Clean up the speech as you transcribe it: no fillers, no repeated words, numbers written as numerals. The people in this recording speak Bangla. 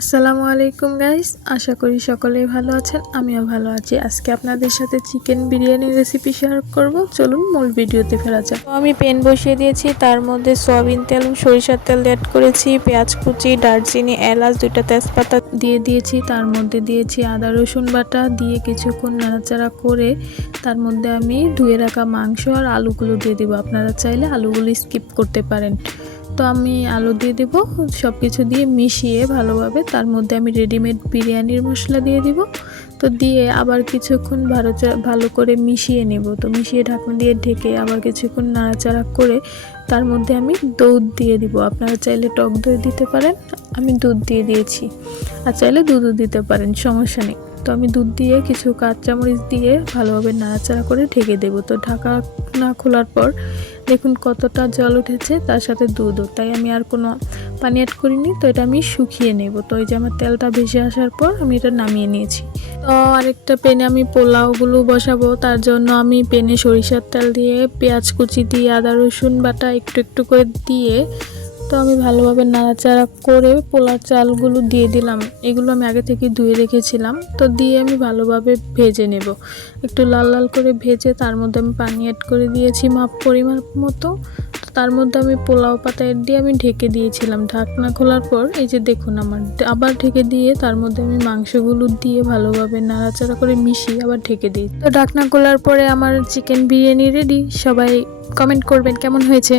আসসালামু আলাইকুম গাইস, আশা করি সকলেই ভালো আছেন। আমিও ভালো আছি। আজকে আপনাদের সাথে চিকেন বিরিয়ানির রেসিপি শেয়ার করব। চলুন মূল ভিডিওতে ফেরা যাক। তো আমি প্যান বসিয়ে দিয়েছি, তার মধ্যে সয়াবিন তেল, সরিষার তেল অ্যাড করেছি, পেঁয়াজ কুচি, দারচিনি, এলাচ, 2টা তেজপাতা দিয়ে দিয়েছি। তার মধ্যে দিয়েছি আদা রসুন বাটা, দিয়ে কিছুক্ষণ নাড়াচাড়া করে তার মধ্যে আমি ধুয়ে রাখা মাংস আর আলুগুলো দিয়ে দিব। আপনারা চাইলে আলুগুলো স্কিপ করতে পারেন। তো আমি আলু দিয়ে দেব, সব কিছু দিয়ে মিশিয়ে ভালোভাবে তার মধ্যে আমি রেডিমেড বিরিয়ানির মশলা দিয়ে দিব। তো দিয়ে আবার কিছুক্ষণ ভালো করে মিশিয়ে নেব। তো মিশিয়ে ঢাকনা দিয়ে ঢেকে আবার কিছুক্ষণ নাড়াচাড়া করে তার মধ্যে আমি দুধ দিয়ে দিব। আপনারা চাইলে টক দই দিতে পারেন, আমি দুধ দিয়ে দিয়েছি। আর চাইলে দুধও দিতে পারেন, সমস্যা নেই। তো আমি দুধ দিয়ে কিছু কাঁচামরিচ দিয়ে ভালোভাবে নাড়াচাড়া করে ঢেকে দেব। তো ঢাকা না খোলার পর দেখুন কতটা জল উঠেছে, তার সাথে দুধও, তাই আমি আর কোনো পানি অ্যাড করিনি। তো এটা আমি শুকিয়ে নেব। তো এই যে আমার তেলটা ভেসে আসার পর আমি এটা নামিয়ে নিয়েছি। তো আরেকটা প্যানে আমি পোলাওগুলো বসাবো। তার জন্য আমি প্যানে সরিষার তেল দিয়ে পেঁয়াজ কুচি দিয়ে আদা রসুন বাটা একটু একটু করে দিয়ে তো আমি ভালোভাবে নাড়াচাড়া করে পোলার চালগুলো দিয়ে দিলাম। এগুলো আমি আগে থেকে ধুয়ে রেখেছিলাম। তো দিয়ে আমি ভালোভাবে ভেজে নেব, একটু লাল লাল করে ভেজে তার মধ্যে আমি পানি অ্যাড করে দিয়েছি পরিমাণ মতো। তার মধ্যে আমি পোলাও পাতা অ্যাড দিয়ে আমি ঢেকে দিয়েছিলাম। ঢাকনা খোলার পর এই যে দেখুন আমার আবার ঢেকে দিয়ে তার মধ্যে আমি মাংসগুলো দিয়ে ভালোভাবে নাড়াচাড়া করে মিশিয়ে আবার ঢেকে দিই। তো ঢাকনা খোলার পরে আমার চিকেন বিরিয়ানি রেডি। সবাই কমেন্ট করবেন কেমন হয়েছে।